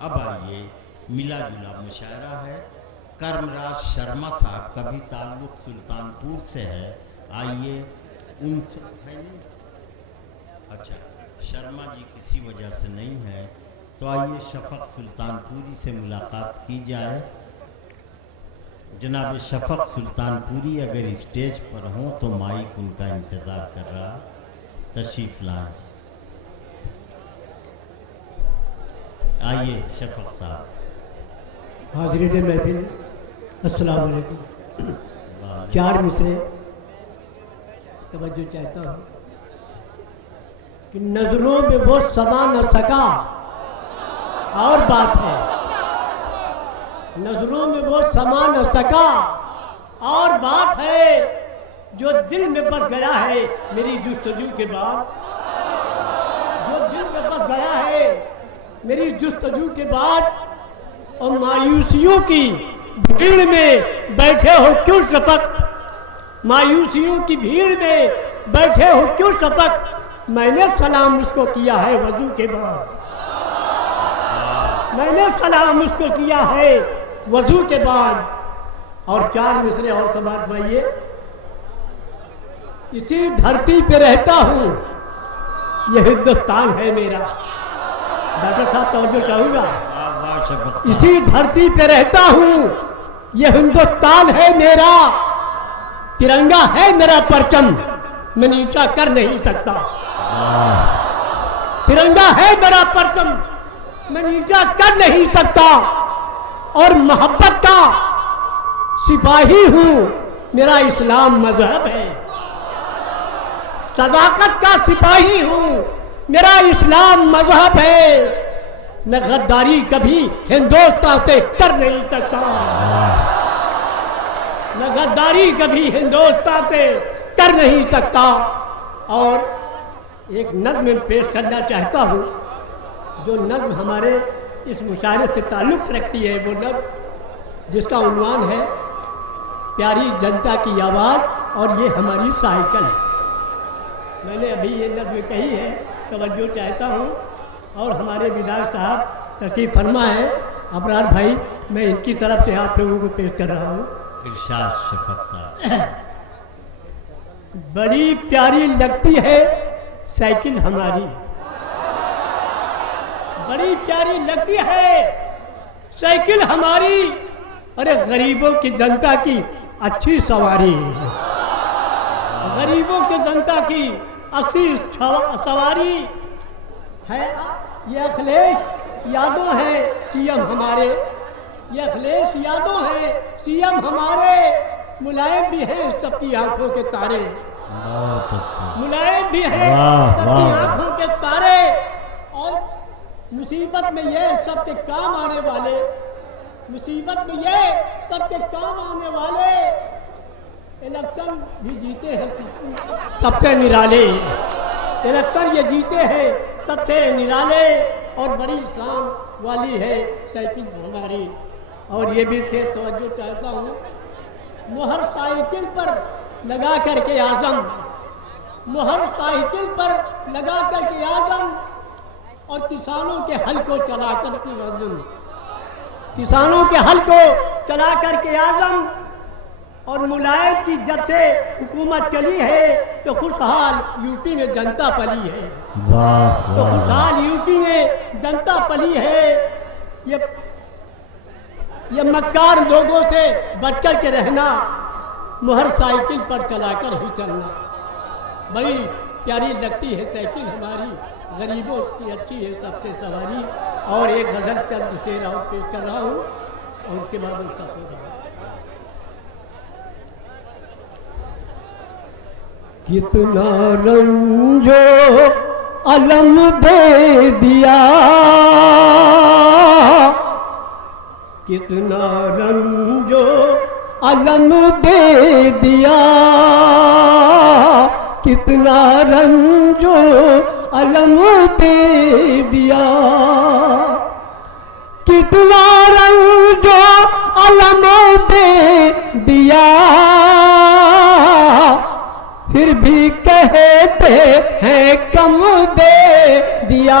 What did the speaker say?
اب آئیے ملا جلا مشاعرہ ہے. کرمراج شرما صاحب کا بھی تعلق سلطانپور سے ہے. آئیے ان سے اچھا شرما جی کسی وجہ سے نہیں ہے تو آئیے شفق سلطانپوری سے ملاقات کی جائے. جناب شفق سلطانپوری اگر اسٹیج پر ہوں تو مائک ان کا انتظار کر رہا. تشریف لائیں. آئیے شفق صاحب. حاضرین محفل السلام علیکم. چار مصرے توجہ چاہتا ہوں کہ نظروں میں وہ سما نہ سکا اور بات ہے. نظروں میں وہ سما نہ سکا اور بات ہے جو دل میں بس گیا ہے میری جستجو کے بعد. جو دل میں بس گیا ہے میری جستجو کے بعد. اور مایوسیوں کی بھیڑ میں بیٹھے ہو کیوں شفق. مایوسیوں کی بھیڑ میں بیٹھے ہو کیوں شفق. میں نے سلام اس کو کیا ہے وضو کے بعد. میں نے سلام اس کو کیا ہے وضو کے بعد. اور چار مصرے اور سماعت بھائیے. اسی دھرتی پہ رہتا ہوں یہ ہندوستان ہے میرا. ڈاکٹر صاحب توجہ چاہوں گا. اسی دھرتی پہ رہتا ہوں یہ ہندوستان ہے میرا. ترنگا ہے میرا پرچم میں نیچا کر نہیں سکتا. ترنگا ہے میرا پرچم میں نیچا کر نہیں سکتا. اور محبت کا سپاہی ہوں میرا اسلام مذہب ہے. صداقت کا سپاہی ہوں میرا اسلام مذہب ہے. میں غداری کبھی ہندوستان سے کر نہیں سکتا. میں غداری کبھی ہندوستان سے کر نہیں سکتا. اور ایک نظم پیش کرنا چاہتا ہوں جو نظم ہمارے اس مشاعرے سے تعلق رکھتی ہے. وہ نظم جس کا عنوان ہے پیاری جنتا کی آواز اور یہ ہماری سائیکل. میں نے ابھی یہ نظم کہی ہے. توجہ چاہتا ہوں. اور ہمارے ودھایک صاحب تشریف فرما ہے. ابرار بھائی میں ان کی طرف سے آپ لوگوں کو پیش کر رہا ہوں. ارشاد شفق صاحب. بڑی پیاری لگتی ہے سائیکل ہماری. بڑی پیاری لگتی ہے سائیکل ہماری. ارے غریبوں کی جنتا کی اچھی سواری. غریبوں کی جنتا کی اچھی سواری ہے. یہ اکھلیش یادوں ہیں سی ایم ہمارے. یہ اکھلیش یادوں ہیں سی ایم ہمارے. ملائم بھی ہیں سب کی آنکھوں کے تارے. ملائم بھی ہیں سب کی آنکھوں کے تارے. اور مصیبت میں یہ سب کے کام آنے والے. مصیبت میں یہ سب کے کام آنے والے. الیکشن بھی جیتے ہیں سب سے نرالے. الیکشن یہ جیتے ہیں سب سے نرالے. اور بڑی شان والی ہے سائیکل ہماری. اور یہ بھی سے توجہ چاہتا ہوں مہر سائیکل پر لگا کر کے اعظم. مہر سائیکل پر لگا کر کے اعظم. اور کسانوں کے حل کو چلا کر کے اعظم. کسانوں کے حل کو چلا کر کے اعظم. اور ملائم کی جب سے حکومت چلی ہے تو خوشحال یو پی میں جنتا پلی ہے. تو خوشحال یو پی میں جنتا پلی ہے. یہ مکار لوگوں سے بچ کر کے رہنا. مہر سائیکل پر چلا کر ہی چلنا. بڑی پیاری لگتی ہے سائیکل ہماری. غریبوں کی اچھی ہے سب سے سواری. اور ایک غزل چند شعر اور پیش کر رہا ہوں اور اس کے بعد ان کا کتنا رنج و علم دے دیا. کتنا رنج و علم دے دیا. کتنا رنج و علم دے دیا. کتنا رنج و علم دے دیا. پھر بھی کہتے ہیں کم دے دیا.